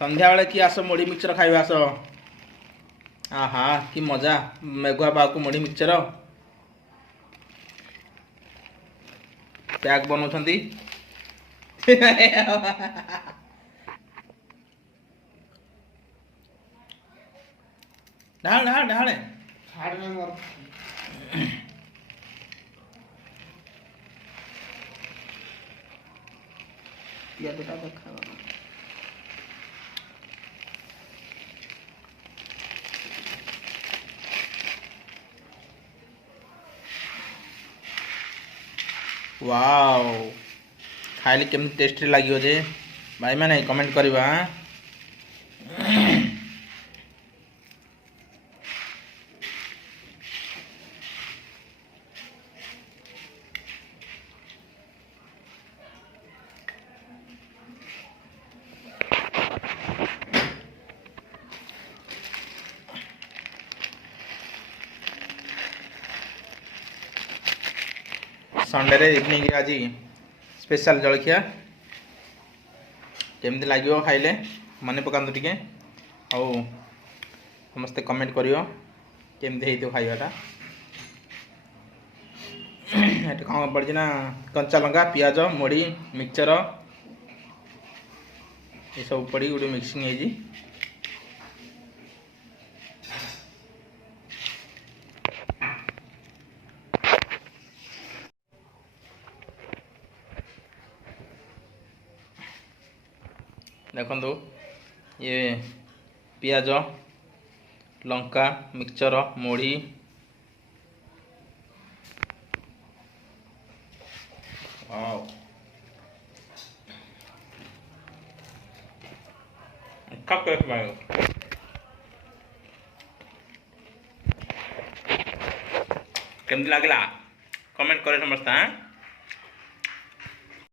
संध्या बेले कि आस मुढ़ी मिक्सचर खाइबा आस। आहा कि मजा मेघुआ पाग को मुढ़ी मिक्सचर पैक बनाउछन्ती। ढाल ढाल ढाल या बेटा देखा वाओ खाइले केमती टेस्टी लगे जे भाई मैंने कमेंट करवा। संडे रे इवनिंग रे आज स्पेशल जलखिया केमती लगे खाइले मन पकातु टिके आउ समस्ते कमेंट करियो केमती हेइतो खाइबाटा। एटे कौन पड़ी ना कंचा लंका पियाज मुढ़ी मिक्सचर ये सब पड़ी गोटे मिक्सिंग है। देखो ये पियाज लंका मिक्सचर मुढ़ी वाओ केमती लगला कमेंट करे समझता है।